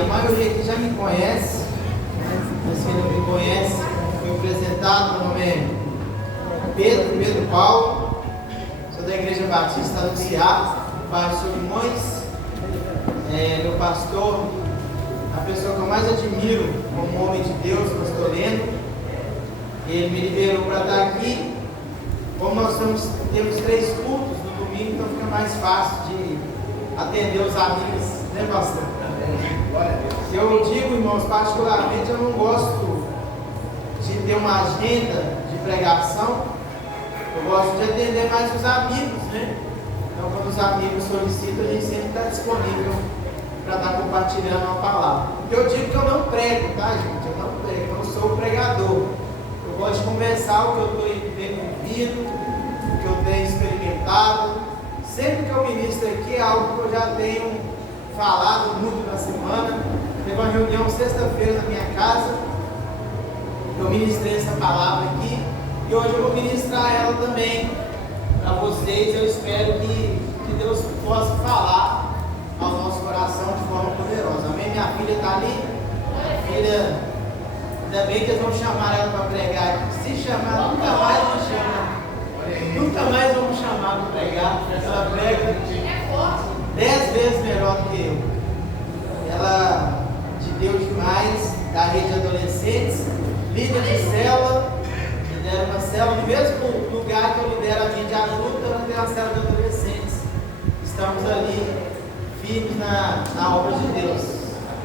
a maioria aqui já me conhece, mas quem não me conhece, fui apresentado, meu nome é Pedro Paulo, sou da Igreja Batista Anunciada, bairro Solimões, meu pastor, a pessoa que eu mais admiro como homem de Deus, pastor Leno, ele me liberou para estar aqui. Como nós temos 3 cultos no domingo, então fica mais fácil de atender os amigos, né, pastor? Eu digo, irmãos, particularmente eu não gosto de ter uma agenda de pregação, eu gosto de atender mais os amigos, né? Então, quando os amigos solicitam, a gente sempre está disponível para estar compartilhando uma palavra. Eu digo que eu não prego, tá, gente? Eu não prego, eu não sou pregador. Eu gosto de conversar o que eu estou vivido, o que eu tenho experimentado. Sempre que eu ministro aqui é algo que eu já tenho falado muito na semana. Teve uma reunião sexta-feira na minha casa, eu ministrei essa palavra aqui e hoje eu vou ministrar ela também para vocês. Eu espero que Deus possa falar ao nosso coração de forma poderosa. Amém? Minha filha está ali. Minha filha, ainda bem que eles vão chamar ela para pregar aqui. Se chamar, nunca mais me chama. Nunca mais vamos chamar para pregar. Ela prega 10 vezes melhor do que eu. Ela, de Deus demais, da rede de adolescentes, líder de célula, lidera uma célula, no mesmo lugar que eu lidero a minha de adulto, ela tem uma célula de adolescentes. Estamos ali firmes na obra de Deus.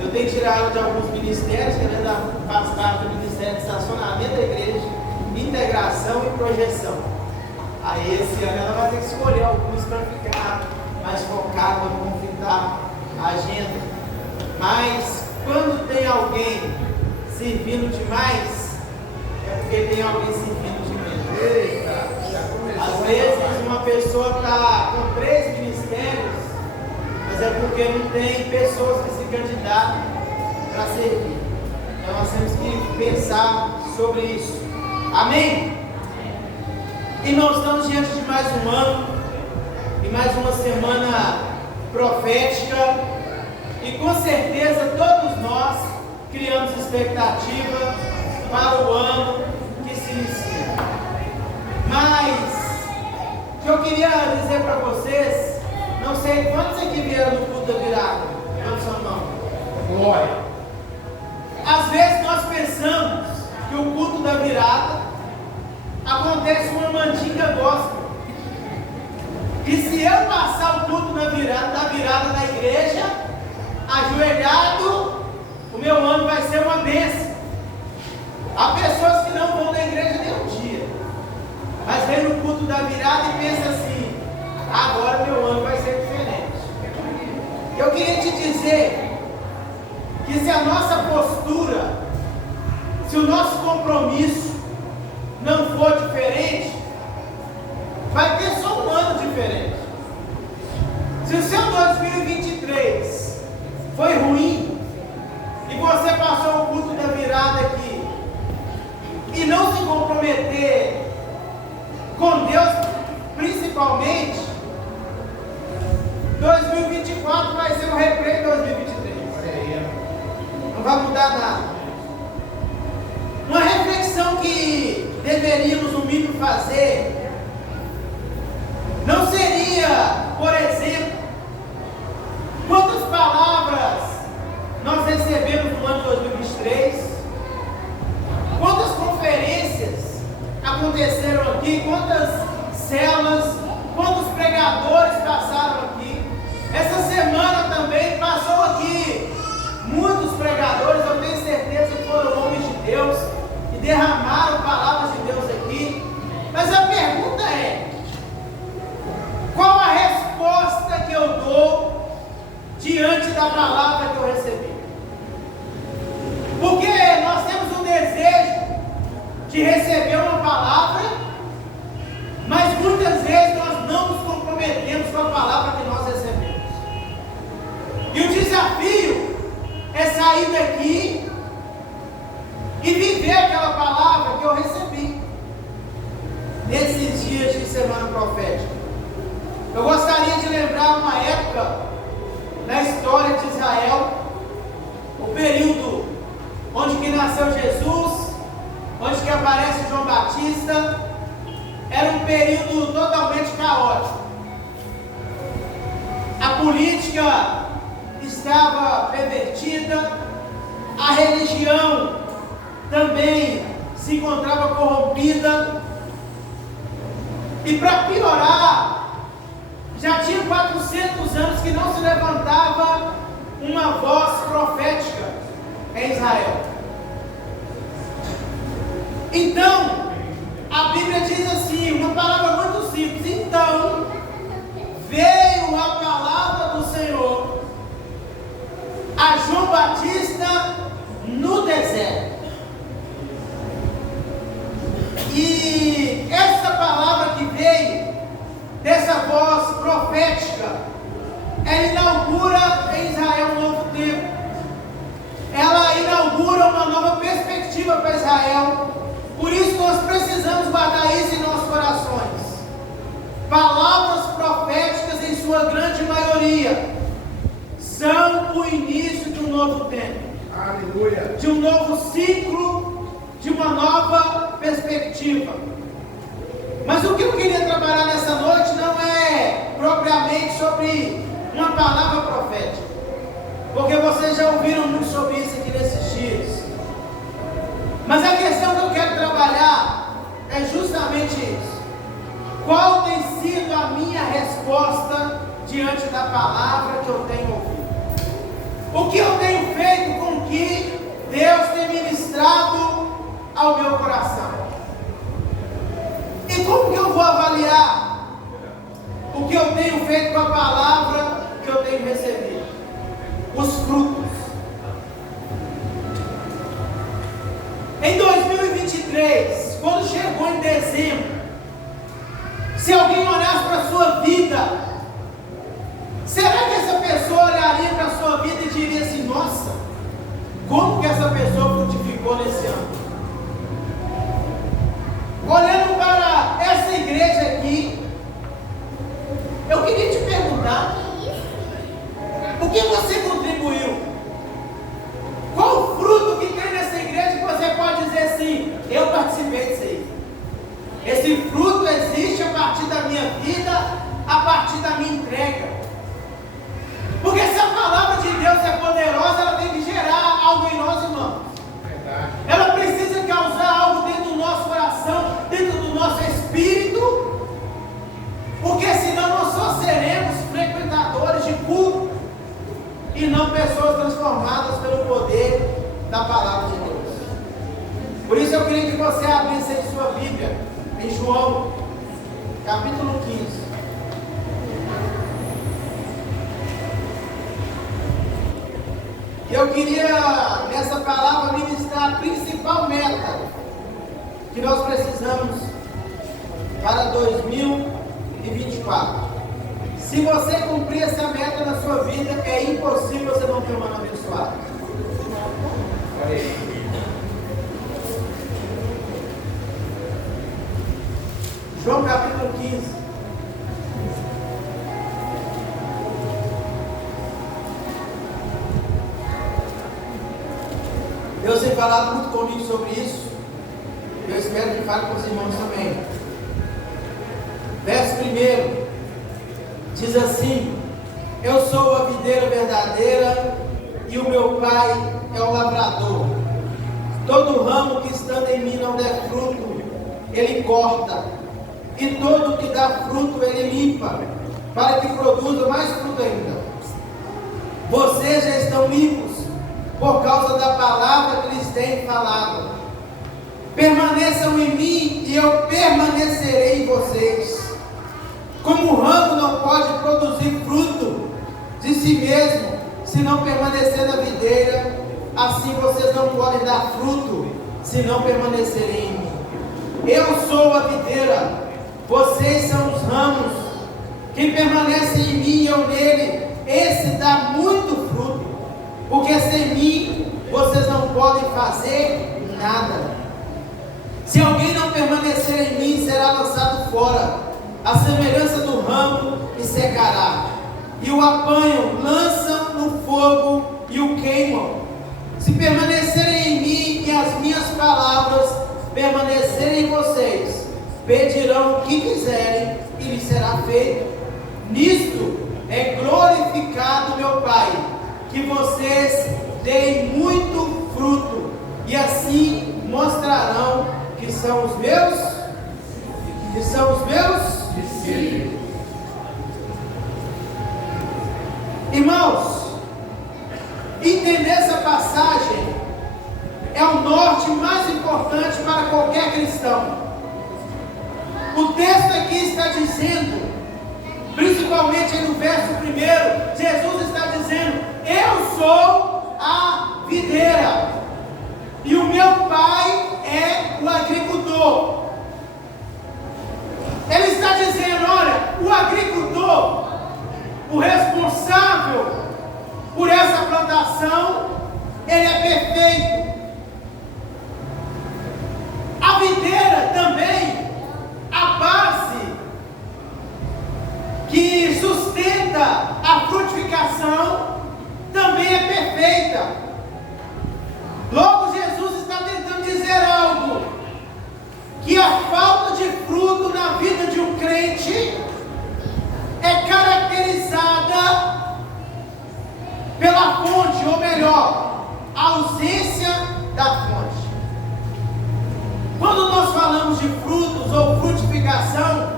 Eu tenho tirado de alguns ministérios, que ela faz parte do Ministério de Estacionamento da Igreja, Integração e Projeção. Aí esse ano ela vai ter que escolher alguns para ficar mais focada, para não conflitar a agenda. Mas quando tem alguém servindo demais, é porque tem alguém servindo de menos. Às vezes uma pessoa está com 3 ministérios, mas é porque não tem pessoas que se candidatam para servir. Então nós temos que pensar sobre isso. Amém? E nós estamos diante de mais um ano e mais uma semana profética, e com certeza todos nós criamos expectativa para o ano que se inicia. Mas o que eu queria dizer para vocês, não sei quantos aqui vieram no culto da virada, levanta sua mão. Glória. Às vezes nós pensamos que o culto da virada acontece uma mandinga gospel. E se eu passar o culto da virada na igreja, ajoelhado, o meu ano vai ser uma bênção. Há pessoas que não vão na igreja nem um dia, mas vem no culto da virada e pensa assim: agora meu ano vai ser diferente. Eu queria te dizer que se a nossa postura, se o nosso compromisso não for diferente, vai ter só um ano diferente. Se o seu 2023 foi ruim e você passou o culto da virada aqui e não se comprometer com Deus, principalmente, 2024 vai ser um replay de 2023. Não vai mudar nada. Uma reflexão que deveríamos no mínimo fazer não seria, por exemplo, quantas palavras nós recebemos no ano de 2023, quantas conferências aconteceram aqui, quantas células, quantos pregadores passaram aqui. Essa semana também passou aqui muitos pregadores, eu tenho certeza que foram homens de Deus e derramaram palavras de Deus aqui. Mas a pergunta é: qual a resposta que eu dou diante da palavra que eu recebi? Porque nós temos um desejo de receber uma palavra, mas muitas vezes nós não nos comprometemos com a palavra que nós recebemos. E o desafio é sair daqui e viver aquela palavra que eu recebi nesses dias de semana profética. Eu gostaria de lembrar uma época na história de Israel que nasceu Jesus, onde que aparece João Batista, era um período totalmente caótico. A política estava pervertida, a religião também se encontrava corrompida, e para piorar, já tinha 400 anos que não se levantava uma voz profética em Israel. Então, a Bíblia diz assim, uma palavra muito simples: então veio a palavra do Senhor a João Batista no deserto. E essa palavra que veio, dessa voz profética, ela inaugura em Israel um novo tempo. Ela inaugura uma nova perspectiva para Israel. Por isso nós precisamos guardar isso em nossos corações. Palavras proféticas, em sua grande maioria, são o início de um novo tempo. Aleluia. De um novo ciclo, de uma nova perspectiva. Mas o que eu queria trabalhar nessa noite não é propriamente sobre uma palavra profética, porque vocês já ouviram muito sobre isso aqui nesses dias. Mas a questão que eu quero trabalhar é justamente isso. Qual tem sido a minha resposta diante da palavra que eu tenho ouvido? O que eu tenho feito com que Deus tem ministrado ao meu coração? E como que eu vou avaliar o que eu tenho feito com a palavra que eu tenho recebido? Os frutos. Em 2023, quando chegou em dezembro, se alguém olhasse para a sua vida, será que essa pessoa olharia para a sua vida e diria assim: nossa, como que essa pessoa frutificou nesse ano? Olhando para essa igreja aqui, eu queria te perguntar: o que você contribuiu? Qual o fruto que tem nessa igreja que você pode dizer assim: eu participei disso aí? Esse fruto existe a partir da minha vida, a partir da minha entrega. Porque se a palavra de Deus é poderosa, ela tem que gerar algo em nós, irmãos. Ela precisa causar algo dentro do nosso coração, dentro do nosso espírito, porque senão nós só seremos frequentadores de culto e não pessoas transformadas pelo poder da palavra de Deus. Por isso eu queria que você abrisse em sua Bíblia, em João, capítulo 15. E eu queria, nessa palavra, ministrar a principal meta que nós precisamos para 2024. Se você cumprir essa meta na sua vida, é impossível você não ter um ano abençoado. João capítulo 15. Deus tem falado muito comigo sobre isso. Eu espero que fale com os irmãos também. Verso 1 diz assim: eu sou a videira verdadeira e o meu pai é o lavrador. Todo ramo que estando em mim não der fruto, ele corta, e todo que dá fruto ele limpa, para que produza mais fruto ainda. Vocês já estão limpos por causa da palavra que lhes tenho falado. Permaneçam em mim e eu permanecerei em vocês. Como o ramo não pode produzir fruto de si mesmo, se não permanecer na videira, assim vocês não podem dar fruto, se não permanecerem em mim. Eu sou a videira, vocês são os ramos. Quem permanece em mim e eu nele, esse dá muito fruto, porque sem mim vocês não podem fazer nada. Se alguém não permanecer em mim, será lançado fora, a semelhança do ramo, e secará. E o apanham, lançam no fogo e o queimam. Se permanecerem em mim permanecerem em vocês, pedirão o que quiserem e lhes será feito. Nisto é glorificado meu Pai, que vocês deem muito fruto, e assim mostrarão que são os meus discípulos. Irmãos, entender essa passagem é o norte mais importante para qualquer cristão. O texto aqui está dizendo, principalmente no verso 1, Jesus está dizendo: eu sou a videira e o meu Pai é o agricultor. Ele está dizendo: olha, o agricultor, o responsável por essa plantação, ele é perfeito. A videira também, a base que sustenta a frutificação, também é perfeita. Logo, Jesus está tentando dizer algo, que a falta de fruto na vida de um crente é caracterizada pela fonte, ou melhor, a ausência da fonte. Quando nós falamos de frutos ou frutificação,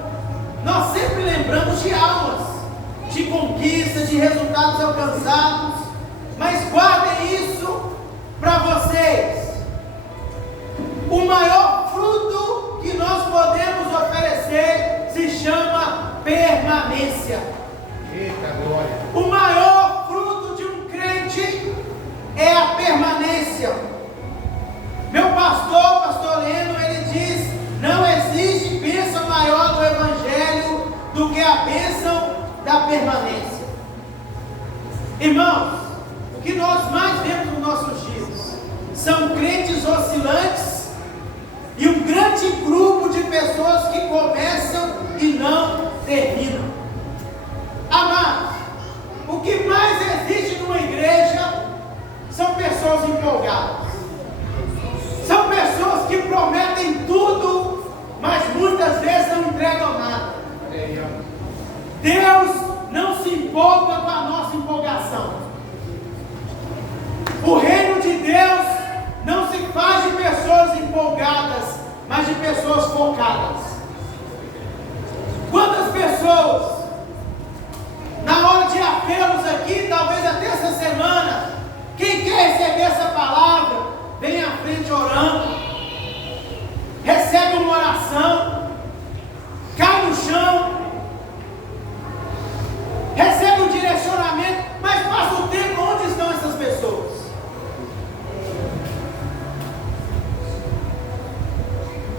nós sempre lembramos de almas, de conquistas, de resultados alcançados, mas guardem isso para vocês. O maior fruto que nós podemos oferecer se chama permanência. Eita glória! O maior fruto de um crente é a permanência. Meu pastor Leno, ele diz: não existe bênção maior do Evangelho do que a bênção da permanência. Irmãos, o que nós mais vemos nos nossos dias são crentes oscilantes e um grande grupo de pessoas que começam e não terminam. Amados, o que mais existe numa igreja são pessoas empolgadas. São pessoas que prometem tudo, mas muitas vezes não entregam nada. Deus não se empolga com a nossa empolgação. O reino de Deus não se faz de pessoas empolgadas, mas de pessoas focadas. Quantas pessoas, na hora de apelos aqui, talvez até essa semana, quem quer receber essa palavra, vem à frente orando, recebe uma oração, cai no chão, recebe um direcionamento, mas passa o tempo. Onde estão essas pessoas?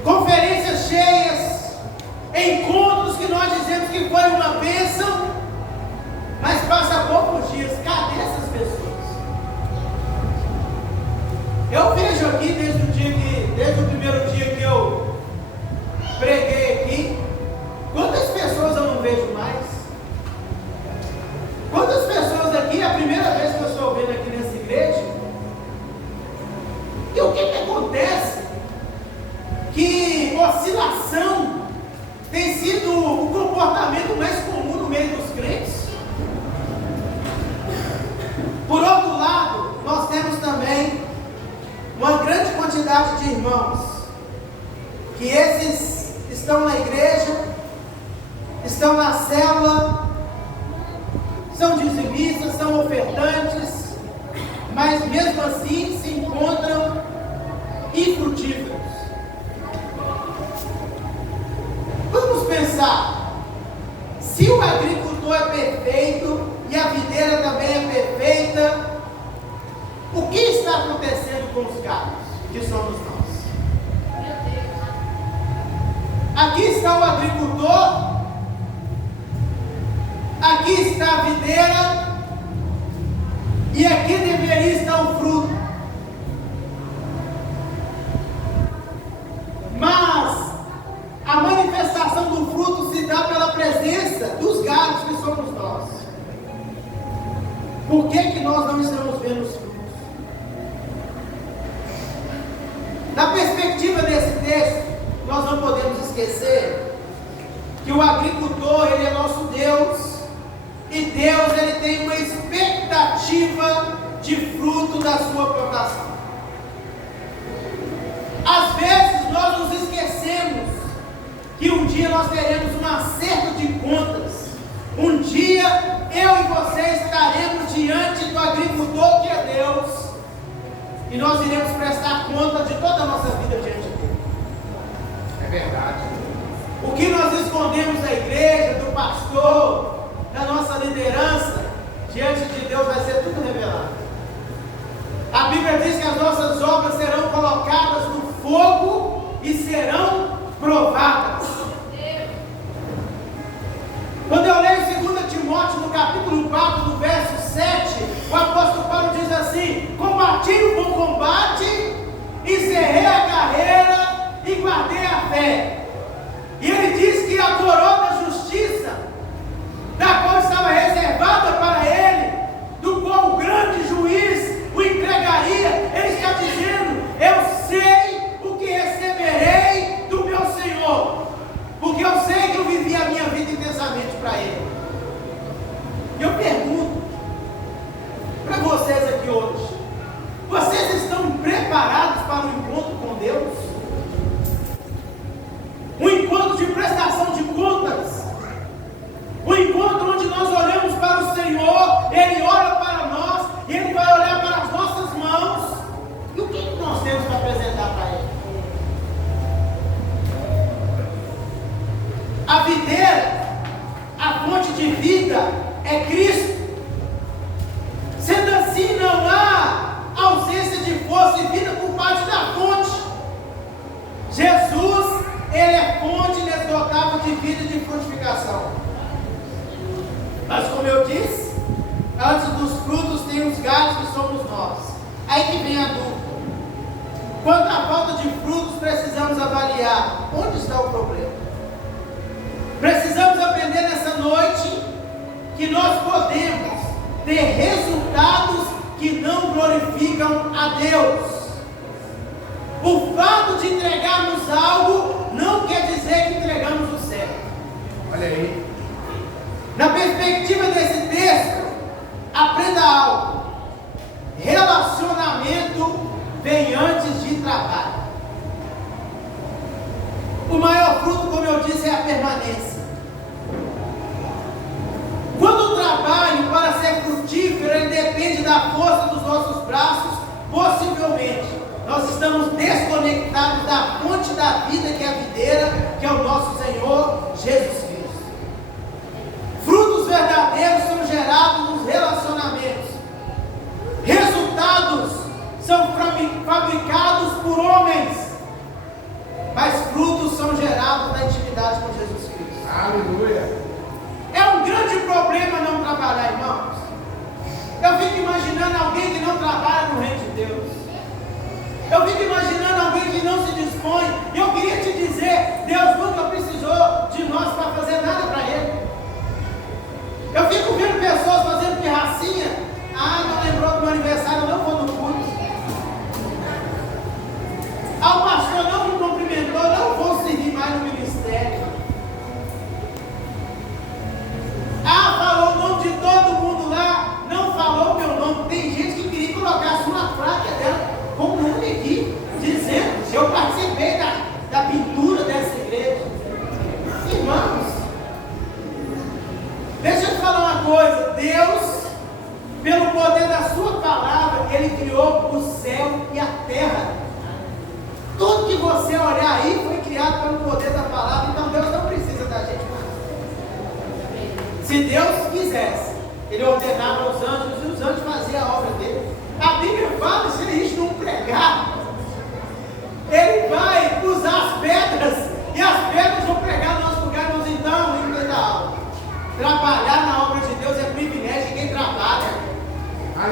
Conferências cheias, encontros que nós dizemos que foi uma bênção, mas passa poucos dias. Cadê essas pessoas? Eu vejo aqui desde o primeiro dia que eu preguei aqui, quantas pessoas eu não vejo mais? Quantas pessoas aqui, é a primeira vez que eu estou vendo aqui nessa igreja? E o que acontece? Que oscilação tem sido o comportamento mais comum no meio dos crentes. Por outro lado, nós temos também uma grande quantidade de irmãos, que esses estão na igreja, estão na célula, são dizimistas, são ofertantes, mas mesmo assim se encontram infrutíferos. Vamos pensar, se o agricultor é perfeito e a videira também é perfeita, o que está acontecendo com os galhos, que somos nós? Aqui está o agricultor, aqui está a videira, e aqui deveria estar o fruto. Mas a manifestação do fruto se dá pela presença dos galhos, que somos nós. Por que nós não estamos vendo os frutos? Na perspectiva desse texto, esquecer que o agricultor, ele é nosso Deus, e Deus, ele tem uma expectativa de fruto da sua plantação. Às vezes nós nos esquecemos que um dia nós teremos um acerto de contas. Um dia eu e você estaremos diante do agricultor que é Deus, e nós iremos prestar conta de toda a nossa vida diante dele. É verdade. O que nós escondemos da igreja, do pastor, da nossa liderança, diante de Deus vai ser tudo revelado. A Bíblia diz que as nossas obras serão colocadas no fogo e serão provadas. Quando eu leio 2 Timóteo, no capítulo 4, no verso 7, o apóstolo Paulo diz assim: combati o bom combate, encerrei a carreira e guardei a fé. E ele diz que a coroa da justiça, da qual estava reservada para ele, do qual o grande juiz o entregaria, ele está dizendo: eu sei o que receberei do meu Senhor, porque eu sei que eu vivi a minha vida intensamente para ele. Eu pergunto para vocês aqui hoje: vocês estão preparados para o encontro com Deus? Um encontro de prestação de contas, um encontro onde nós olhamos para o Senhor, Ele olha para nós, e Ele vai olhar para as nossas mãos, e o que nós temos para apresentar para Ele? A videira, a fonte de vida é Cristo. Sendo assim, não há ausência de força e vida por parte da fonte. Jesus, Ele é fonte inesgotável de vida e de frutificação. Mas como eu disse, antes dos frutos tem os galhos que somos nós. Aí que vem a dúvida. Quanto à falta de frutos, precisamos avaliar onde está o problema. Precisamos aprender nessa noite que nós podemos ter resultados que não glorificam a Deus. O fato de entregarmos algo não quer dizer que entregamos o certo. Olha aí. Na perspectiva desse texto, aprenda algo: relacionamento vem antes de trabalho. O maior fruto, como eu disse, é a permanência. Quando o trabalho, para ser frutífero, ele depende da força dos nossos braços, possivelmente nós estamos desconectados da fonte da vida, que é a videira, que é o nosso Senhor Jesus Cristo. Frutos verdadeiros são gerados nos relacionamentos. Resultados são fabricados por homens, mas frutos são gerados na intimidade com Jesus Cristo. Aleluia. É um grande problema não trabalhar, irmãos. Eu fico imaginando alguém que não trabalha no reino de Deus. Eu fico imaginando alguém que não se dispõe. E eu queria te dizer: Deus nunca precisou de nós para fazer nada para Ele. Eu fico vendo pessoas fazendo pirracinha. Ah, não lembrou do meu aniversário, eu não vou no culto. Ah, o pastor não me cumprimentou, não vou servir mais no ministério. Ah, falou o nome de todo mundo lá, não falou o meu nome. Tem gente que queria colocar uma placa dela com o nome aqui, dizendo: eu participei da pintura dessa igreja. Irmãos, deixa eu te falar uma coisa: Deus, pelo poder da sua palavra, Ele criou o céu e a terra. Tudo que você olhar aí foi criado pelo poder da palavra. Então Deus não precisa da gente mais. Se Deus quisesse, Ele ordenava os anjos, e os anjos faziam a obra dele. A Bíblia fala: se a gente não pregar, Ele vai usar as pedras, e as pedras vão pregar no nosso lugar. Mas então, entenda algo: trabalhar na obra de Deus é privilégio de quem trabalha.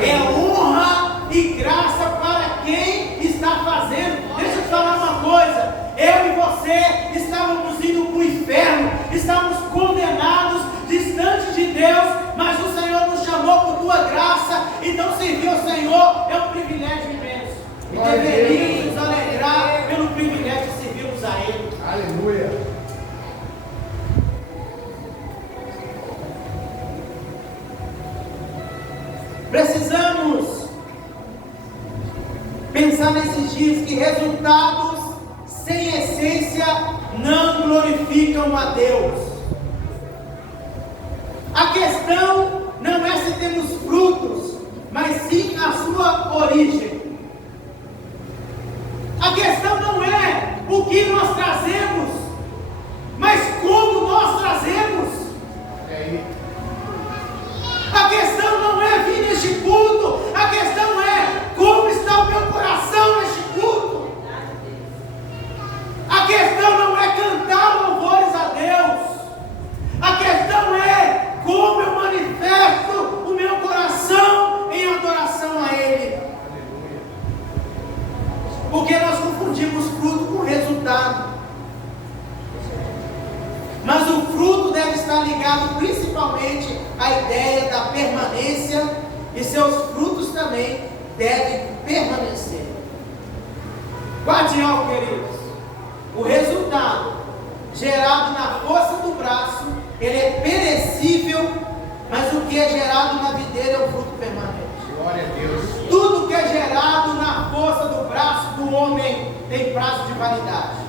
É honra e graça para quem está fazendo. Deixa eu te falar uma coisa: eu e você estávamos indo para o inferno, estávamos condenados, distantes de Deus, mas o Senhor nos chamou por tua graça. Então servir ao Senhor é um privilégio imenso, e deveríamos nos alegrar pelo privilégio de servirmos a Ele. Aleluia. pensar nesses dias que resultados sem essência não glorificam a Deus. A questão não é se temos frutos, mas sim a sua origem. A questão não é o que nós trazemos, mas como nós trazemos. A questão não é vir neste culto, a questão é como está o meu coração neste culto. A questão não é cantar louvores a Deus, a questão é como eu manifesto o meu coração em adoração a Ele. Porque nós confundimos fruto com resultado. Mas o fruto deve estar ligado principalmente à ideia da permanência, e seus frutos também devem permanecer. Guarde algo, queridos. O resultado gerado na força do braço, ele é perecível, mas o que é gerado na videira é o fruto permanente. Glória a Deus. Tudo que é gerado na força do braço do homem tem prazo de validade.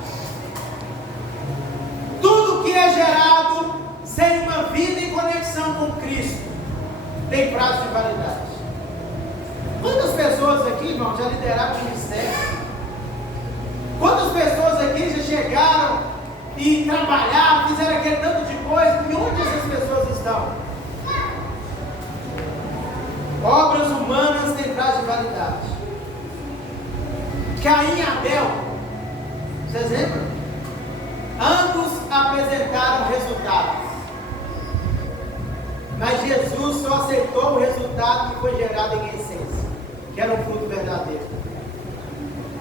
Tudo que é gerado sem uma vida em conexão com Cristo tem prazo de validade. Quantas pessoas aqui, irmão, já lideraram o ministério? Quantas pessoas aqui já chegaram e trabalharam, fizeram aquele tanto de coisa? E onde essas pessoas estão? Obras humanas têm prazo de validade. Caim e Abel, vocês lembram? Ambos apresentaram resultados, mas Jesus só aceitou o resultado que foi gerado em essência, que era um fruto verdadeiro.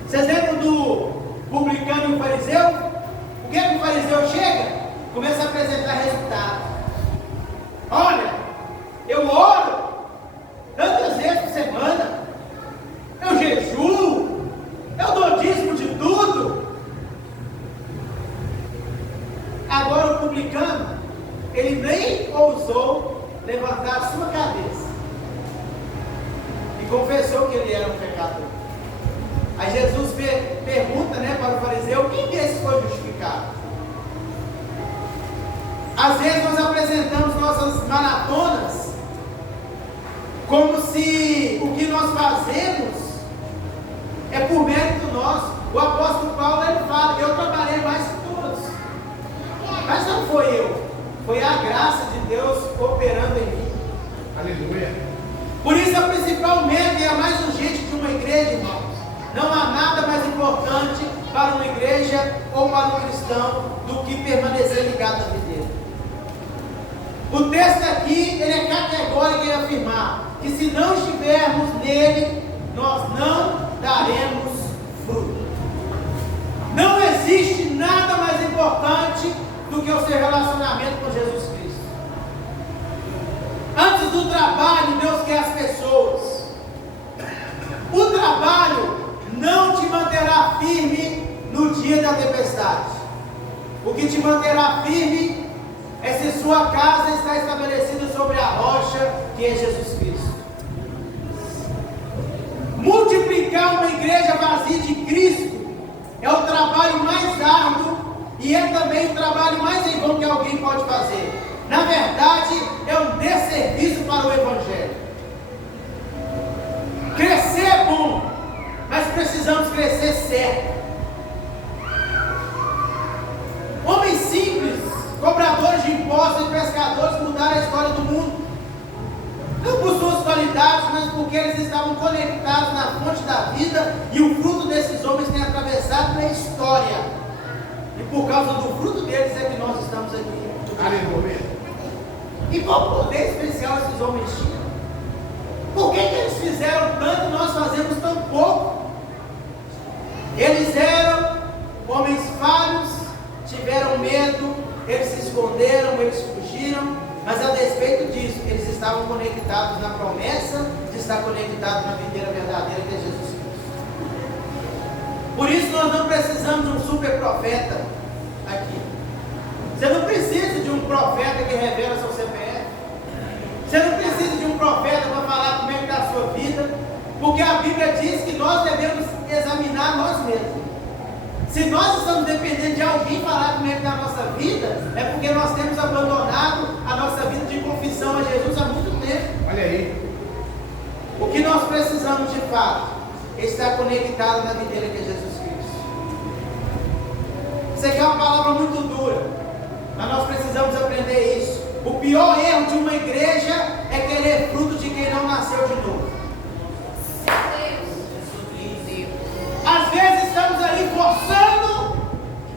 Vocês lembram do publicano e o fariseu? O que é que o fariseu chega? Começa a apresentar resultado. Olha, eu oro tantas vezes por semana, eu jejuo, eu dou dízimo de tudo. Agora o publicano, ele nem ousou levantar a sua cabeça e confessou que ele era um pecador. Aí Jesus pergunta, para o fariseu, quem desses foi justificado? Às vezes nós apresentamos nossas maratonas como se o que nós fazemos é por mérito nosso. O apóstolo Paulo, ele fala, eu trabalhei mais que todos. Mas não foi eu, foi a graça de Deus operando em mim. Aleluia. Por isso a principal meta e a mais urgente de uma igreja, irmãos, não há nada mais importante para uma igreja ou para um cristão do que permanecer ligado na videira. O texto aqui, ele é categórico em afirmar que se não estivermos nele, nós não daremos fruto. Não existe nada mais importante do que o seu relacionamento com Jesus Cristo. Antes do trabalho, Deus quer as pessoas. O trabalho não te manterá firme no dia da tempestade. O que te manterá firme é se sua casa está estabelecida sobre a rocha que é Jesus Cristo. Multiplicar uma igreja vazia de Cristo é o trabalho mais árduo e é também o trabalho mais em vão que alguém pode fazer. Na verdade, é um desserviço para o Evangelho. Crescer é bom, mas precisamos crescer certo. Homens simples, cobradores de impostos e pescadores mudaram a história do mundo. Não por suas qualidades, mas porque eles estavam conectados na fonte da vida, e o fruto desses homens tem atravessado na história. E por causa do fruto deles é que nós estamos aqui. Aleluia. E qual poder especial esses homens tinham? Por que eles fizeram tanto e nós fazemos tão pouco? Eles eram homens falhos, tiveram medo, eles se esconderam, eles fugiram, mas a despeito disso, eles estavam conectados na promessa de estar conectados na videira verdadeira que é Jesus Cristo. Por isso nós não precisamos de um super profeta aqui. Você não precisa de um profeta que revela seu CPF. Você não precisa de um profeta para falar como é que está a sua vida, porque a Bíblia diz que nós devemos examinar nós mesmos. Se nós estamos dependendo de alguém falar como é que está a nossa vida, é porque nós temos abandonado a nossa vida de confissão a Jesus há muito tempo. Olha aí. O que nós precisamos de fato é estar conectado na videira que é Jesus Cristo. Isso aqui é uma palavra muito dura, mas nós precisamos aprender isso. O pior erro de uma igreja é querer fruto de quem não nasceu de novo. Às vezes estamos ali forçando,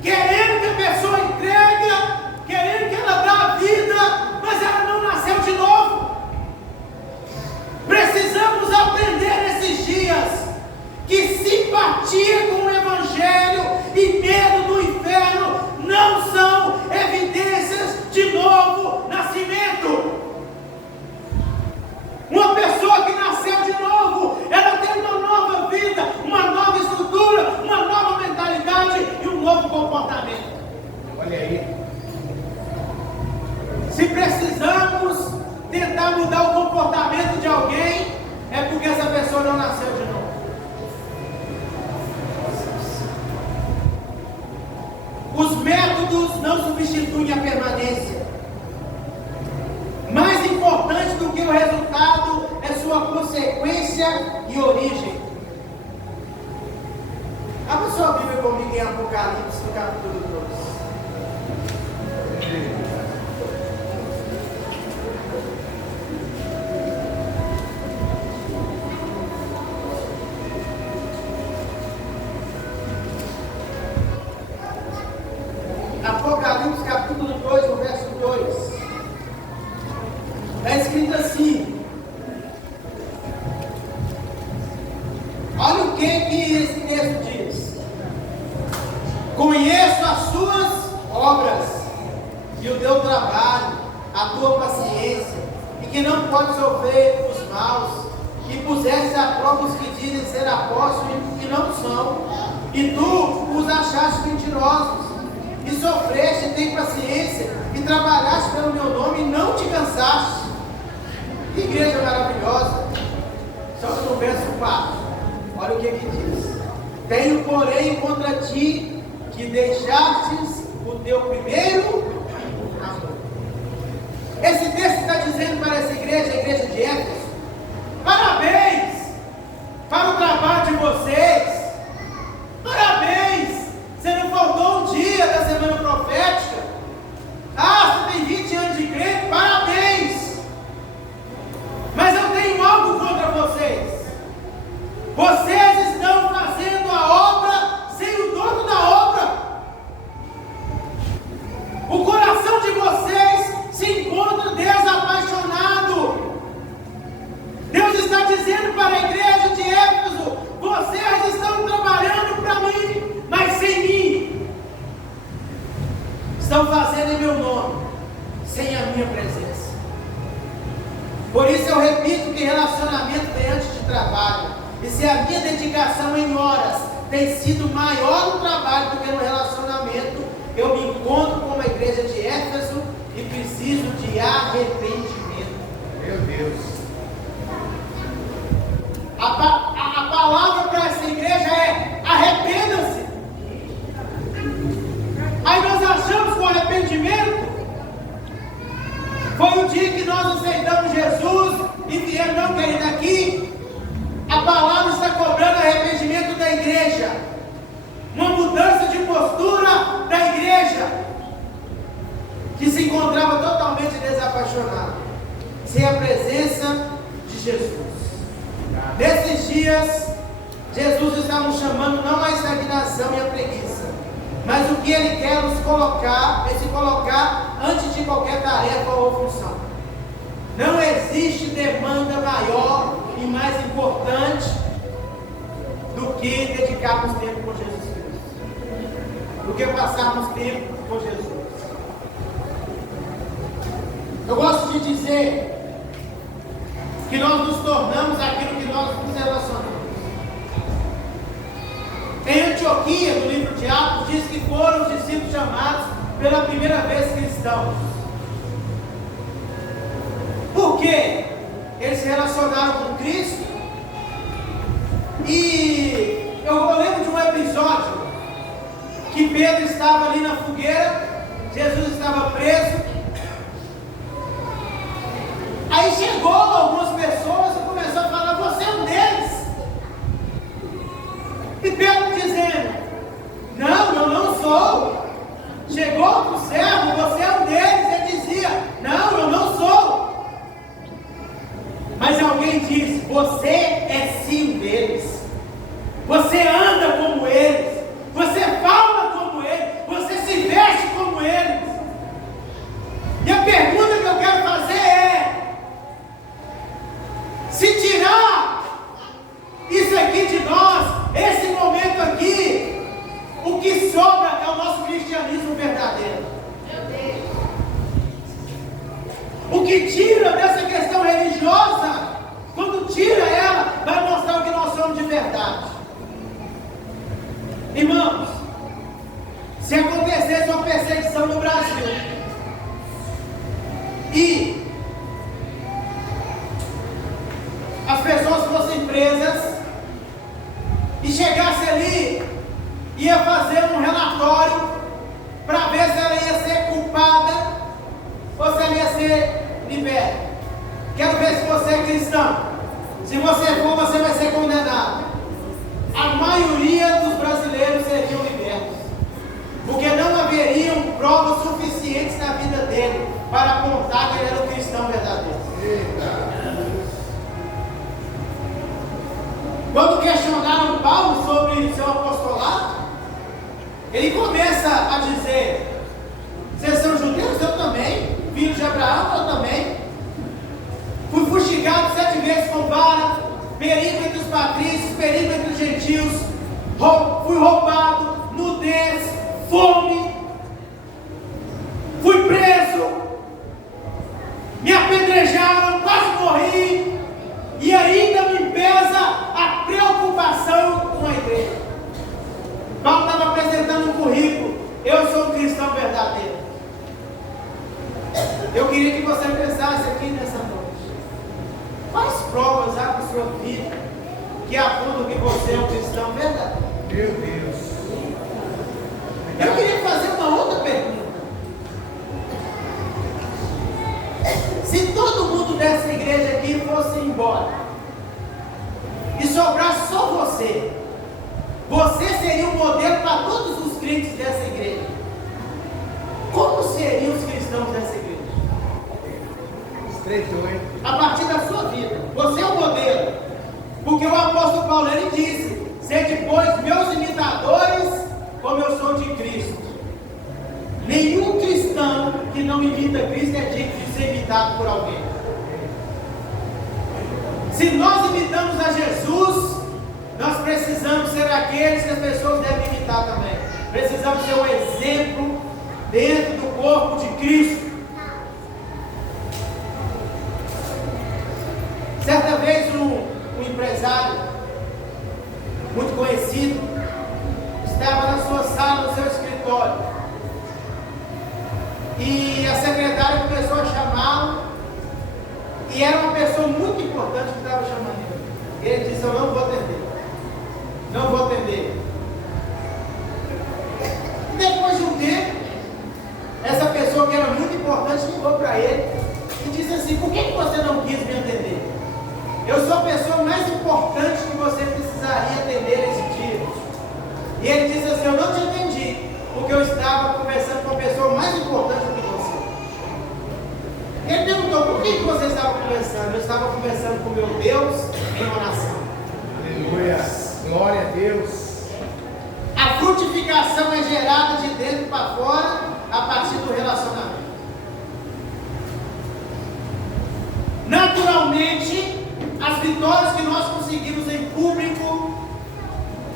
querendo que a pessoa entregue, querendo que ela dê a vida, mas ela não nasceu de novo. Precisamos aprender nesses dias que simpatia com o Evangelho e medo do inferno não são evidências de novo nascimento. Uma pessoa que nasceu de novo, ela tem uma nova vida, uma nova estrutura, uma nova mentalidade e um novo comportamento. Olha aí. Se precisamos tentar mudar o comportamento de alguém, é porque essa pessoa não nasceu de novo. Os métodos não substituem a permanência. Mais importante do que o resultado é sua consequência e origem. Abra sua Bíblia comigo em Apocalipse, no capítulo 2. Apocalipse capítulo 2, no verso 2. Está escrito assim. Olha o que esse texto diz. Conheço as suas obras e o teu trabalho, a tua paciência, e que não pode sofrer os maus, e puseste à prova os que dizem ser apóstolos e não são, e tu os achaste mentirosos, e sofreste, e tem paciência, e trabalhaste pelo meu nome e não te cansaste. Que igreja maravilhosa. Só que no verso 4, olha o que diz. Tenho, porém, contra ti que deixastes o teu primeiro amor. Esse texto está dizendo para essa igreja, a igreja de Éfeso: parabéns para o trabalho de vocês. Parabéns, você não faltou um dia da semana profética. Ah, você tem 20 anos de crente, parabéns. Mas eu tenho algo contra vocês. Vocês estão fazendo a obra sem o dono da obra. O coração de vocês se encontra desapaixonado. Deus está dizendo para a igreja de Éfeso: vocês estão trabalhando para mim, mas sem mim. Estão fazendo em meu nome, sem a minha presença. Por isso eu repito que relacionamento vem antes de trabalho. E se a minha dedicação em horas tem sido maior no trabalho do que no relacionamento, eu me encontro com a igreja de Éfeso e preciso de arrependimento. Meu Deus. A palavra para essa igreja é: arrependa-se. Aí nós achamos que o arrependimento foi o dia que nós aceitamos Jesus e viemos, não, querido, aqui a palavra está cobrando arrependimento da igreja, uma mudança de postura da igreja, que se encontrava totalmente desapaixonada, sem a presença de Jesus. Nesses dias, Jesus está nos chamando não à estagnação e à preguiça, mas o que Ele quer nos colocar é se colocar antes de qualquer tarefa ou função. Não existe demanda maior e mais importante do que dedicarmos tempo com Jesus Cristo, do que passarmos tempo com Jesus. Eu gosto de dizer que nós nos tornamos aquilo que nós nos relacionamos. Em Antioquia, no livro de Atos, diz que foram os discípulos chamados pela primeira vez cristãos. Por quê? Eles se relacionaram com Cristo. E eu lembro Pedro estava ali na fogueira, Jesus estava preso. Aí chegou algumas pessoas e começou a falar: você é um deles. E Pedro dizendo: não, eu não sou. Chegou para o servo: você é um deles. Ele dizia: não, eu não sou. Mas alguém diz: você é sim um deles. Você anda como eles. Você fala como eles. Você se veste como eles. E a pergunta que eu quero fazer é: se tirar isso aqui de nós, esse momento aqui, o que sobra é o nosso cristianismo verdadeiro. O que tira dessa questão religiosa, quando tira ela, vai mostrar o que nós somos de verdade. Irmãos, se acontecesse uma perseguição no Brasil e as pessoas fossem presas e chegasse ali, ia fazer um relatório para ver se ela ia ser culpada ou se ela ia ser liberta. Quero ver se você é cristão. Se você for, você vai ser condenado. A maioria dos brasileiros seriam libertos, porque não haveriam provas suficientes na vida dele para apontar que ele era um cristão verdadeiro. Quando questionaram Paulo sobre seu apostolado, ele começa a dizer: vocês são judeus? Eu também. Filho de Abraão? Eu também. Fui fustigado 7 vezes com vara, perigo entre os patrícios, perigo entre os gentios, fui roubado, nudez, fome, fui preso, me apedrejaram, quase morri, e ainda me pesa a preocupação com a igreja. Paulo estava apresentando um currículo: eu sou um cristão verdadeiro. Eu queria que você pensasse aqui nessa noite: quais provas há na sua vida que apontam que você é um cristão verdadeiro? Meu Deus. Eu queria fazer uma outra pergunta. Se todo mundo dessa igreja aqui fosse embora e sobrasse só você, você seria um modelo para todos os crentes dessa igreja. Como seriam os cristãos dessa igreja? Estreitou, hein? A partir da sua vida. Você é o modelo. Porque o apóstolo Paulo, ele disse: sede, pois, meus imitadores, como eu sou de Cristo. Nenhum cristão que não imita Cristo é digno de ser imitado por alguém. Se nós imitamos a Jesus, nós precisamos ser aqueles que as pessoas devem imitar também. Precisamos ser um exemplo dentro do corpo de Cristo. Certa vez um empresário muito conhecido estava na sua sala, no seu escritório, e a secretária começou a chamá-lo, e era uma pessoa muito importante que estava chamando ele. Ele disse: eu não vou atender, não vou atender. E depois de um tempo, essa pessoa que era muito importante ligou para ele e disse assim: por que você não quis me atender? Eu sou a pessoa mais importante que você precisaria atender esse dia. E ele disse assim: eu não te atendi, porque eu estava conversando com a pessoa mais importante do que você. Ele perguntou: por que você estava conversando? Eu estava conversando com meu Deus em oração. Aleluia. Glória a Deus. A frutificação é gerada de dentro para fora a partir do relacionamento. Naturalmente, as vitórias que nós conseguimos em público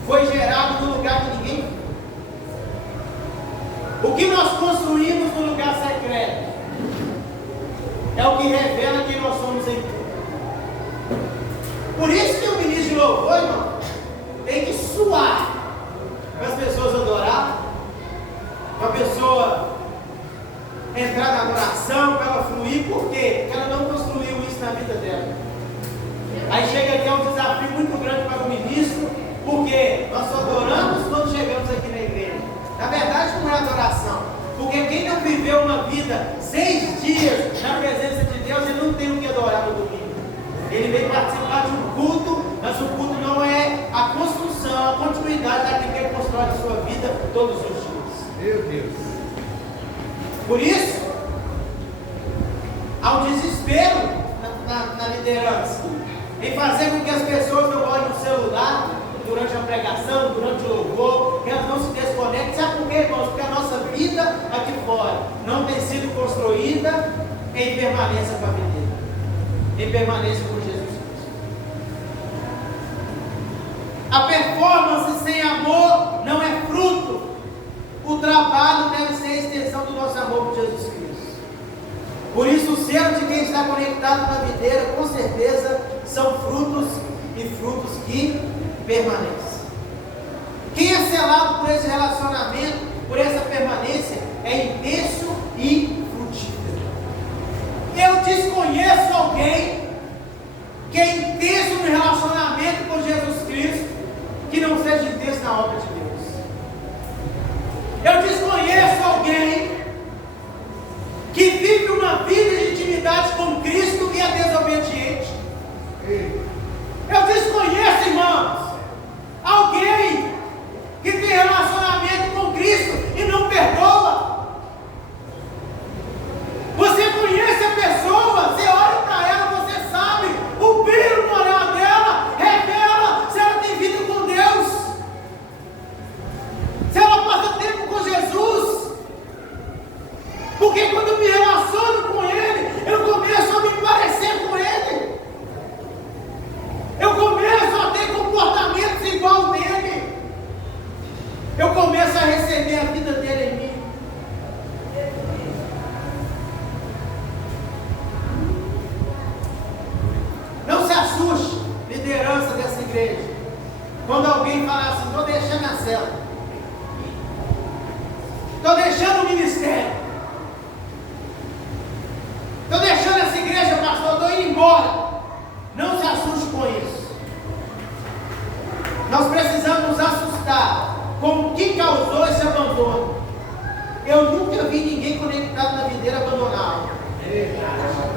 foi gerado no lugar que ninguém viu. O que nós construímos no lugar secreto é o que revela quem nós somos em público. Por isso que o ministro de louvor, irmão, tem que suar para as pessoas adorar, para a pessoa entrar na adoração, para ela fluir. Por quê? Porque ela não construiu isso na vida dela. Aí chega aqui, é um desafio muito grande para o ministro, porque nós só adoramos quando chegamos aqui na igreja. Na verdade, continuidade daquilo que Ele constrói na sua vida todos os dias. Meu Deus. Por isso, há um desespero na liderança, em fazer com que as pessoas não olhem no celular durante a pregação, durante o louvor, que elas não se desconectem. Sabe por quê, irmãos? Porque a nossa vida aqui fora não tem sido construída em permanência com a videira, em permanência com Jesus Cristo. A performance sem amor não é fruto. O trabalho deve ser a extensão do nosso amor por Jesus Cristo. Por isso, o selo de quem está conectado na videira, com certeza, são frutos e frutos que permanecem. Quem é selado por esse relacionamento, por essa permanência, é intenso e frutífero. Eu desconheço alguém que é intenso no relacionamento com Jesus Cristo, que não seja intenso na obra de Deus. Eu desconheço alguém que vive uma vida de intimidade com Cristo e é desobediente. Eu desconheço, irmãos, alguém que tem relacionamento com Cristo e não perdoa. Você conhece a pessoa, você olha para ela, você sabe, o brilho no olhar dela revela se ela tem vida com Deus, se ela passa tempo com Jesus. Porque quando eu me relaciono com Ele, eu começo a me parecer com Ele. Eu começo a ter comportamentos igual ao dele. Eu começo a receber a vida dele em mim. Não se assuste, liderança dessa igreja, quando alguém falar assim: estou deixando a cela, estou deixando o ministério, estou deixando essa igreja, pastor, estou indo embora. Não se assuste com isso. Nós precisamos nos assustar com o que causou esse abandono. Eu nunca vi ninguém conectado na videira abandonar.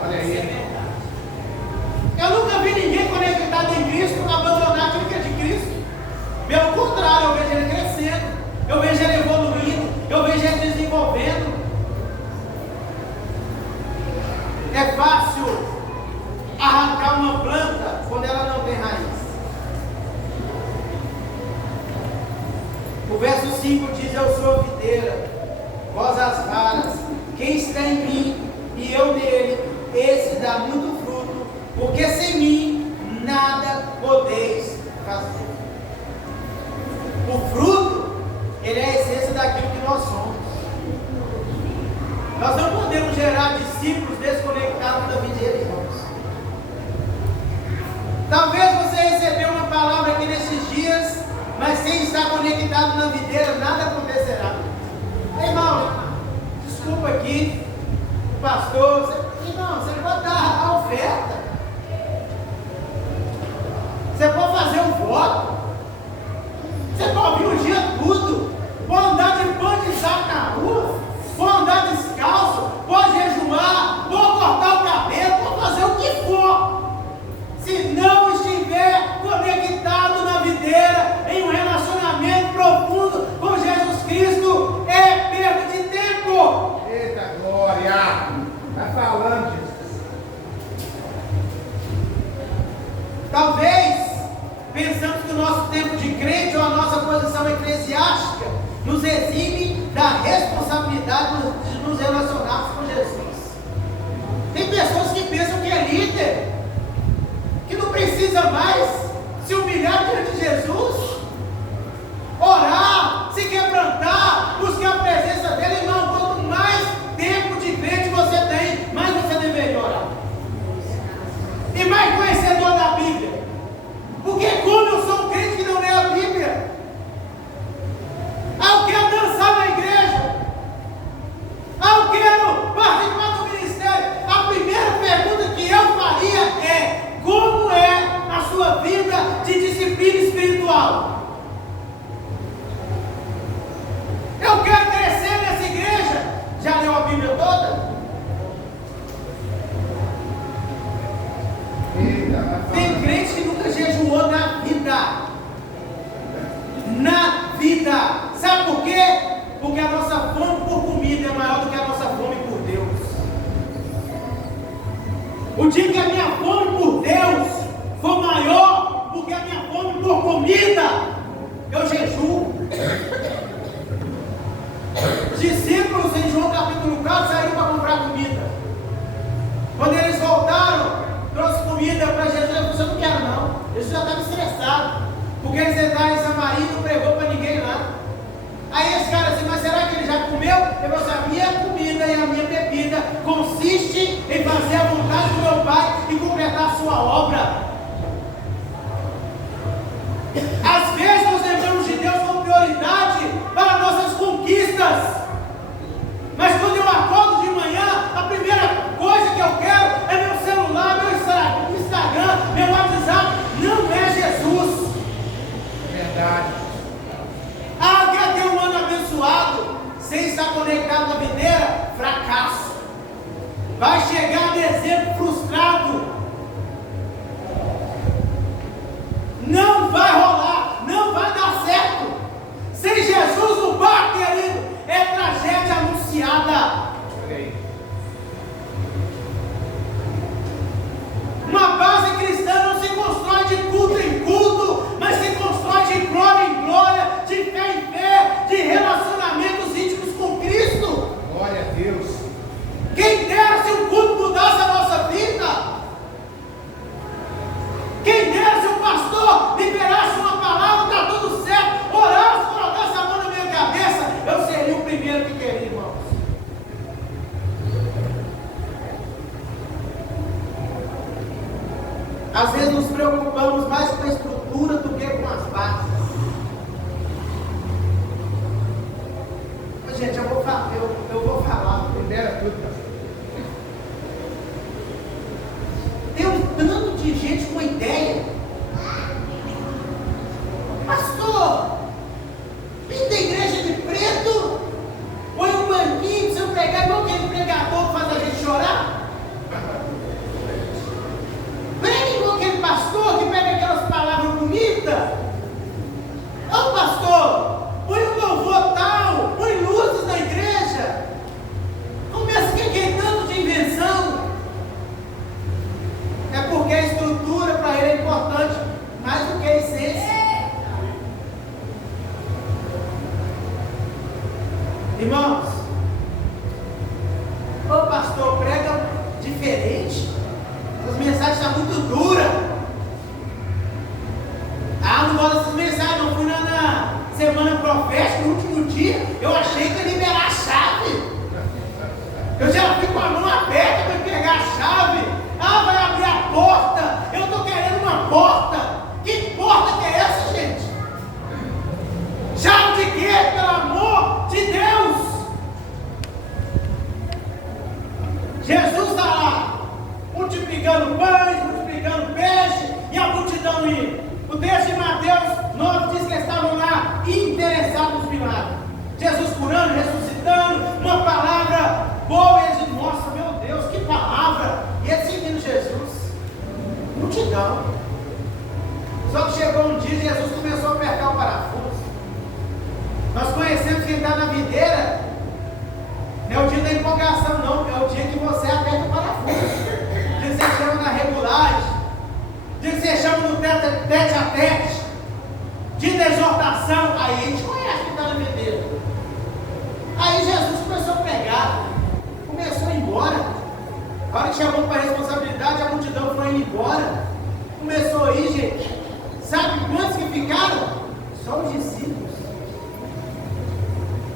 Olha aí. Eu nunca vi ninguém conectado em Cristo abandonar aquilo que é de Cristo. Pelo contrário, eu vejo ele crescendo, eu vejo ele evoluindo, eu vejo ele desenvolvendo. É fácil arrancar uma planta quando ela não tem raiz. O verso 5 diz: eu sou a videira, vós as varas. Quem está em mim e eu nele, esse dá muito fruto, porque sem mim nada podeis fazer. O fruto, ele é a essência daquilo que nós somos. Nós não podemos gerar discípulos desconectados da videira, irmãos. Talvez você recebeu uma palavra aqui nesses dias, mas sem estar conectado na videira, nada acontecerá. Irmão, desculpa aqui, pastor, irmão, você pode dar a oferta, você pode fazer um voto, você pode vir um dia tudo, pode andar de pano de saco na rua, pode andar descalço, pode jejuar, pode cortar o cabelo, pode fazer o que for. Se não estiver conectado na videira, em um relacionamento profundo com Jesus Cristo, é perda de tempo. Eita glória! Está falando, Jesus. Talvez pensamos que o nosso tempo de crente ou a nossa posição eclesiástica nos exime da responsabilidade de nos relacionarmos com Jesus. Tem pessoas que pensam que é líder, que não precisa mais se humilhar diante de Jesus, orar, se quebrantar, buscar a presença dele. Irmão, quanto mais tempo de crente você tem, mais você deveria orar e mais conhecedor da Bíblia. Porque como eu sou um crente que não lê a Bíblia, eu quero dançar na igreja, eu quero participar do ministério, a primeira pergunta que eu faria é: como é a sua vida de disciplina espiritual? comida. Sabe por quê? Porque a nossa fome por comida é maior do que a nossa fome por Deus. O dia que a minha fome por Deus for maior do que a minha fome por comida, eu jejuo. Os discípulos em João capítulo 4 saíram para comprar comida. Quando eles voltaram, trouxe comida para Jesus. Ele disse: eu não quero não. Jesus já estava estressado, porque eles entraram em Samaria e não pregou para ninguém lá. Aí esse cara disse: mas será que ele já comeu? Eu falei: a minha comida e a minha bebida consiste em fazer a vontade do meu Pai e completar a sua obra. Às vezes nós lembramos de Deus como prioridade para nossas conquistas, mas quando eu acordo de manhã, a primeira coisa que eu quero é meu celular, meu Instagram, meu WhatsApp. Não é Jesus. Verdade. Ah, quer ter um ano abençoado sem estar conectado na videira? Fracasso. Vai chegar dezembro frustrado. Não vai rolar, não vai dar certo. Sem Jesus no barco, querido, é tragédia anunciada. Uma base cristã não se constrói de culto em culto, mas se constrói de glória em glória, de fé em fé, de relacionamentos íntimos com Cristo. Glória a Deus. Quem dera se o culto mudasse a nossa vida. Quem dera se o pastor liberasse uma palavra, está tudo certo, orasse, colocasse a mão na minha cabeça, eu seria o primeiro que queria, irmãos. Às vezes nos preocupamos mais com a estrutura do que com as bases. Mas, gente, eu vou falar. Libera tudo, pastor. Tem um tanto de gente com ideia. Pastor, vem da igreja de preto, põe um banquinho, se eu pregar igual aquele pregador que faz a gente chorar. Prega igual aquele pastor que pega aquelas palavras bonitas. Ô pastor, põe um louvor tal, põe luzes na igreja. Começa que é tanto de invenção. É porque a estrutura para ele é importante, mais do que a essência. Irmãos, ô pastor, prega diferente. As mensagens estão muito duras. Ah, não gosto dessas mensagens, não. Fui na semana profética, no último dia, eu achei que ia liberar a chave. Eu já fui com a mão aberta para pegar a chave. Ah, vai abrir a porta. Eu estou querendo uma porta. Que porta que é essa, gente? Chave de quê? Pelo amor de Deus. Jesus está lá, multiplicando pães, multiplicando peixe, e a multidão indo. O texto de Mateus 9 diz que estavam lá interessados nos milagres. Jesus curando, ressuscitando, uma palavra boa, e eles dizem: nossa, meu Deus, que palavra! E eles seguindo Jesus. Multidão. Só que chegou um dia e Jesus começou a apertar o parafuso. Nós conhecemos quem está na videira. Não é o dia da empolgação, não. É o dia que você aperta o parafuso. O dia que você chama na regulagem. O dia que você chama no tete a tete. Dia da exortação. Aí a gente conhece quem está na videira. Aí Jesus começou a pregar. Começou a ir embora. A hora que chamou para a responsabilidade, a multidão foi indo embora. Começou a ir, gente. Sabe quantos que ficaram? Só os discípulos.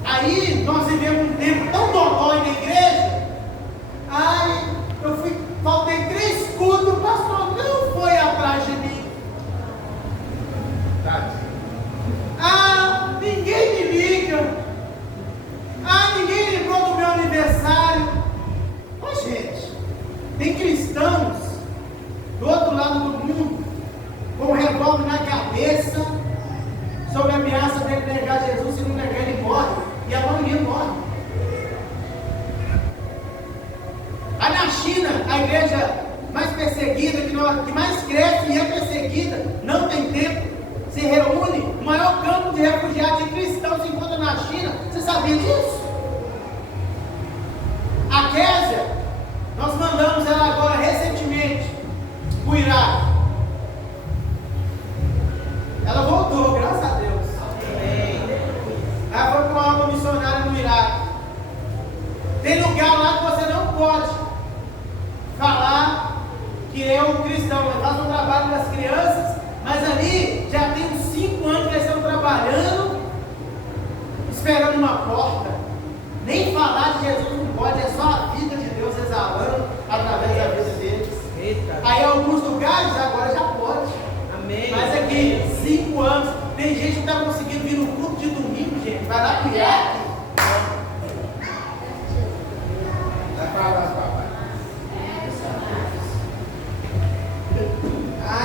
Aí nós vivemos um tempo tão dodói na igreja. Ai, faltei 3 cultos, o pastor não foi atrás de mim. Ah, ninguém me liga. Ah, ninguém lembrou do meu aniversário. Ô, gente, tem cristãos do outro lado do mundo com um revólver na cabeça, sob a ameaça de negar Jesus. Se não negar, ele morre. E a maioria morre. Aí na China, a igreja mais perseguida, que mais cresce e é perseguida, não tem tempo, se reúne o maior campo de refugiados de cristãos se encontra na China. Você sabia disso? A Késia, nós mandamos ela agora recentemente para o Iraque. Ela voltou, graças a Deus. Ela foi para uma aula missionária no Iraque. Tem lugar lá que você não pode falar que é um cristão. Eles fazem um trabalho com as crianças, mas ali já tem uns 5 anos que eles estão trabalhando, esperando uma porta. Nem falar de Jesus não pode, é só a vida de Deus exalando através da vida deles. Aí alguns lugares agora já pode. Amém. Mas aqui, 5 anos, tem gente que está conseguindo vir no culto de domingo, gente. Vai lá pro Iraque. Vai falar, papai.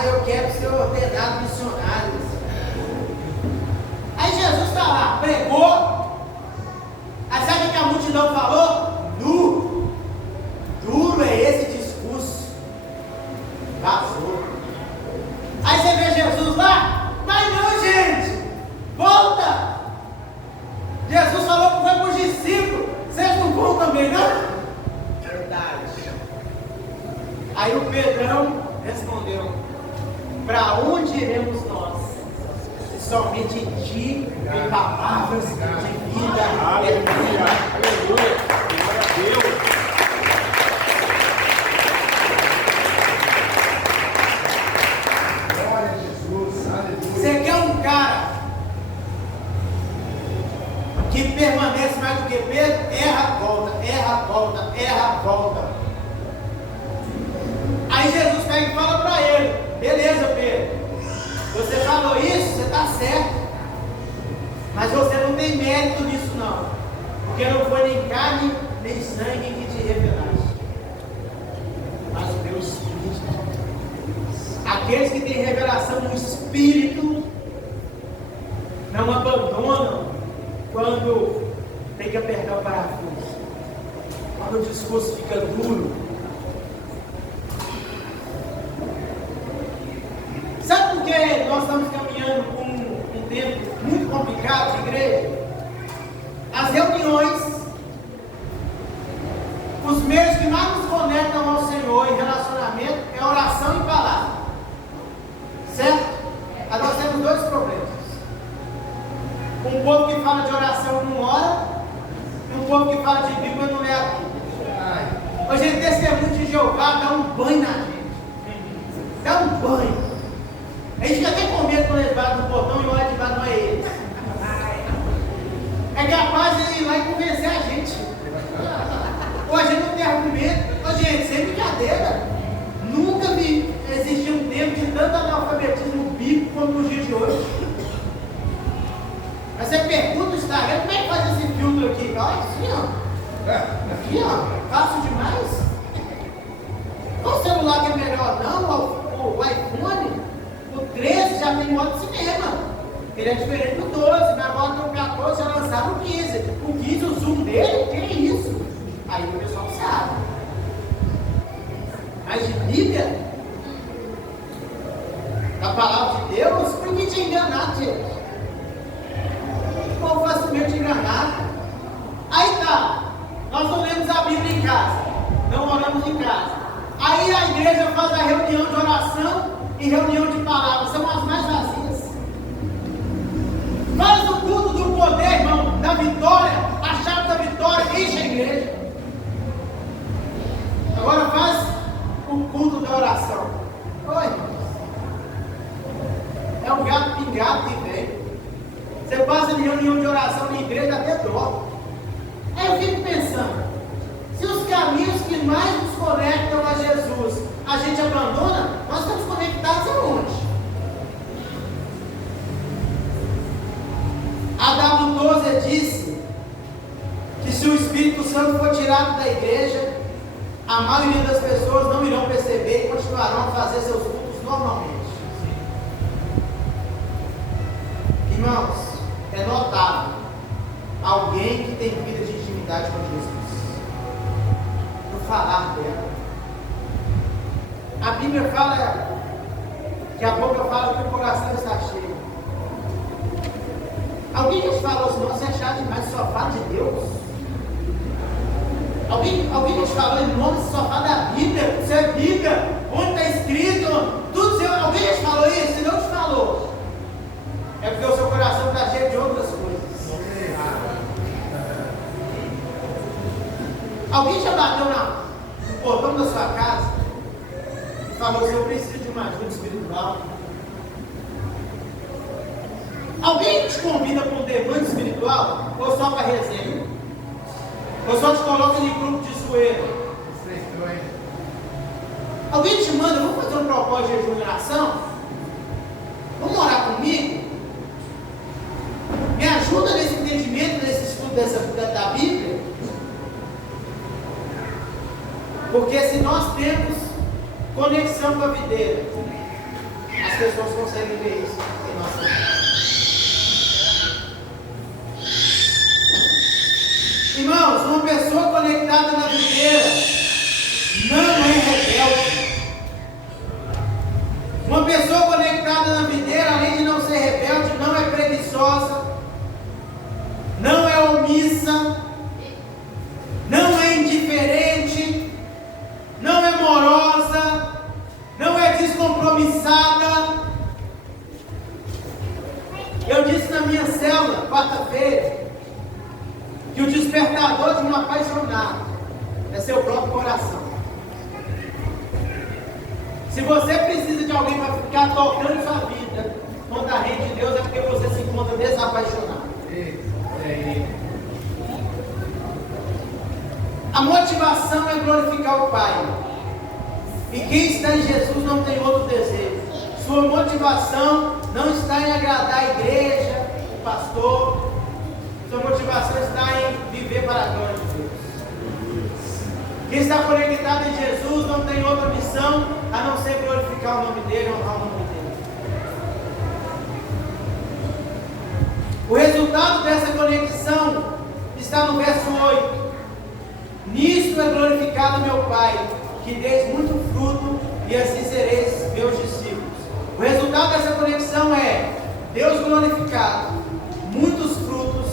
Eu quero ser ordenado missionário. Aí Jesus está lá, pregou. Aí sabe o que a multidão falou? Duro é esse discurso. Vazou. Aí você vê Jesus lá? Mas não, gente. Volta. Jesus falou que foi para os discípulos. Vocês não vão também, não? Verdade. Aí o Pedrão respondeu: para onde iremos nós? Se somente em ti tem palavras de vida eterna. Aleluia. Glória a Deus. Glória a Jesus. Aleluia. Você quer um cara que permanece mais do que Pedro? Erra, volta. Aí Jesus pega e fala para ele: beleza, Pedro, você falou isso, você está certo, mas você não tem mérito nisso não, porque não foi nem carne nem sangue que te revelaste, mas o meu Espírito. Aqueles que têm revelação no Espírito não abandonam quando tem que apertar o parafuso, quando o discurso fica duro. Sabe por que nós estamos caminhando com um tempo muito complicado de igreja? As reuniões, os meios que mais nos conectam ao Senhor em relacionamento é oração e palavra. Certo? Aí nós temos 2 problemas. Um povo que fala de oração não ora, e um povo que fala de Bíblia não lê a Bíblia. Hoje o testemunho de Jeová dá um banho na gente. Dá um banho. A gente fica até com medo quando eles batem no portão e olha de baixo, não é eles. É capaz de ir lá e convencer a gente. Ou a gente não tem argumento. Ô gente, sem brincadeira. Nunca vi existir um tempo de tanto analfabetismo bíblico como nos dias de hoje. Mas você pergunta no Instagram, como é que faz esse filtro aqui? Olha assim, ó. Aqui, ó. Fácil demais. Qual celular que é melhor? Não, o iPhone. O 13 já tem modo cinema. Ele é diferente do 12, mas agora tem o 14 já lançaram o 15. O 15, o zoom dele, que é isso? Aí o pessoal sabe. Mas de Bíblia, da palavra de Deus, por que te enganar, gente? O povo facilmente enganado. Aí tá, nós não lemos a Bíblia em casa, não oramos em casa. Aí a igreja faz a reunião de oração e reunião de palavras, são as mais vazias. Faz o culto do poder, irmão, da vitória, a chave da vitória, enche a igreja. Agora faz o culto da oração. Oi, irmãos. É um gato pingado que vem. Você passa em reunião de oração na igreja, até dó. Aí eu fico pensando, se os caminhos que mais nos conectam a Jesus a gente abandona, nós estamos conectados aonde? A W. Tozer disse que se o Espírito Santo for tirado da igreja, a maioria das pessoas não irão perceber e continuarão a fazer seus cultos normalmente. Irmãos, é notável alguém que tem vida de intimidade com Jesus, no falar dela. A Bíblia fala que a boca fala que o coração está cheio. Alguém já te falou assim, nossa, é chato demais, só fala de Deus? Alguém já te falou, irmão, você só fala da Bíblia, você é Bíblia, onde está escrito, tudo seu. Alguém já te falou isso? Se não te falou, é porque o seu coração está cheio de outras coisas. Alguém já bateu no portão da sua casa e falou, eu preciso de uma ajuda espiritual? Alguém te convida para um demanda espiritual? Ou só para resenha? Ou só te coloca em grupo de zoeira? Alguém te manda, vamos fazer um propósito de jejum e oração? Vamos orar comigo? Me ajuda nesse entendimento, nesse estudo da Bíblia? Porque se nós temos conexão com a videira, as pessoas conseguem ver isso em nossa vida. Irmãos, uma pessoa conectada na videira não é rebelde. Uma pessoa conectada na videira, além de não ser rebelde, não é preguiçosa, não é omissa, não é indiferente, não é morosa, não é descompromissada. Eu disse na minha célula, quarta-feira, que o despertador de um apaixonado é seu próprio coração. Se você precisa de alguém para ficar tocando sua vida contra a rede de Deus, é porque você se encontra desapaixonado. A motivação é glorificar o Pai. E quem está em Jesus não tem outro desejo. Sua motivação não está em agradar a igreja, o pastor. Sua motivação está em viver para a glória de Deus. Quem está conectado em Jesus não tem outra missão a não ser glorificar o nome dele, honrar o nome dele. O resultado dessa conexão está no verso 8. Nisto é glorificado meu Pai, que deis muito fruto e assim sereis meus discípulos. O resultado dessa conexão é Deus glorificado, muitos frutos,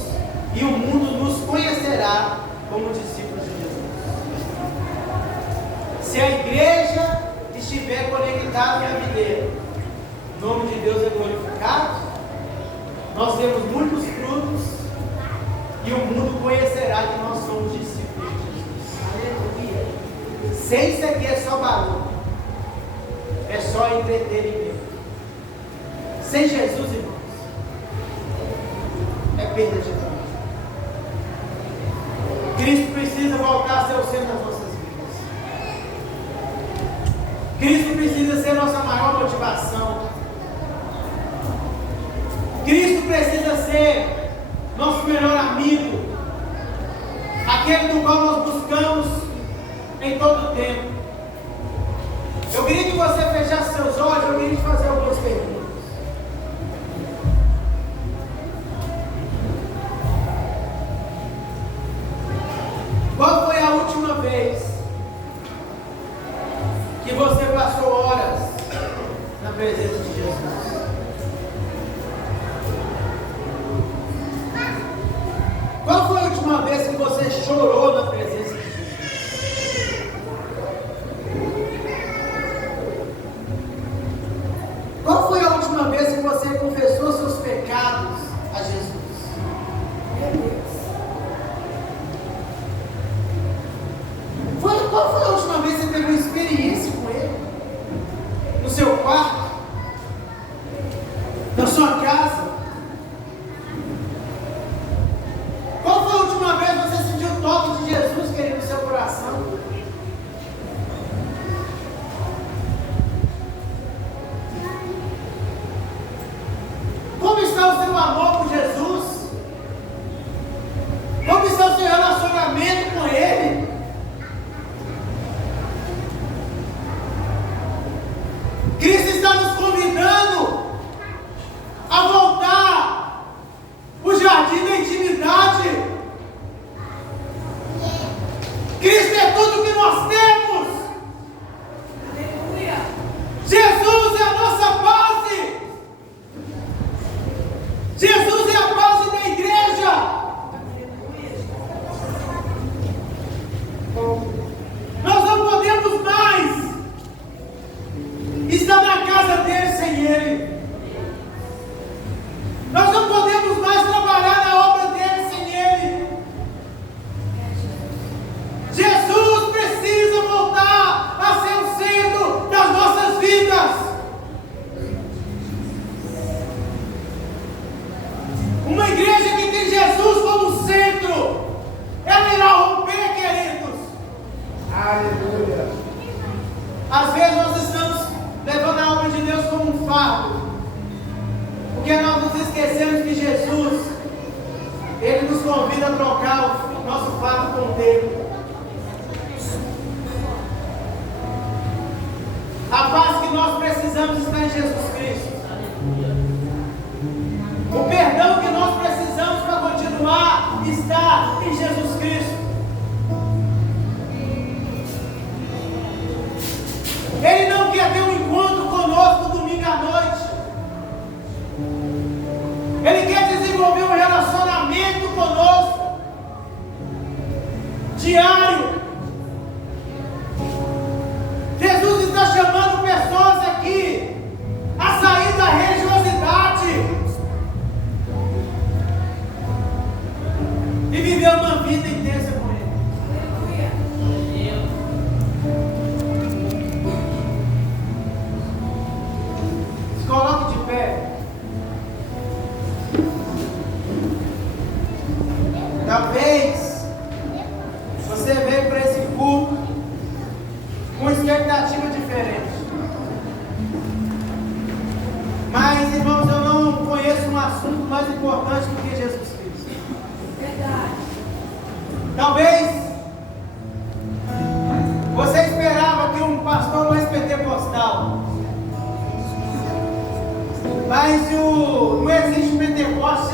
e o mundo nos conhecerá como discípulos de Jesus. Se a igreja estiver conectada na videira, o nome de Deus é glorificado, nós temos muitos frutos e o mundo conhecerá que nós somos discípulos de Jesus. Aleluia! Sem isso aqui é só barulho, é só entretenimento. Sem Jesus, irmãos, é perda de tempo. Cristo precisa voltar a ser o centro das nossas vidas. Cristo precisa ser nossa maior motivação. Cristo precisa ser nosso melhor amigo, aquele do qual nós buscamos em todo o tempo. Eu queria que você fechasse seus olhos, eu queria te fazer algumas perguntas. Qual foi a última vez que você passou horas na presença de Jesus? Qual foi a última vez que você chorou na presença de Jesus? Qual foi a convida a trocar o nosso fato com o dele. A paz que nós precisamos está em Jesus Cristo. O perdão que nós precisamos para continuar está em Jesus Cristo. Ele não quer ter um encontro conosco domingo à noite. Ele quer desenvolver um relacionamento conosco diário. Jesus está chamando pessoas aqui a sair da religiosidade e viver uma vida intensa com Ele. Se coloque de pé. Talvez você veio para esse culto com expectativa diferente. Mas, irmãos, eu não conheço um assunto mais importante do que Jesus Cristo. Verdade. Talvez você esperava que um pastor mais pentecostal, mas não existe Pentecostes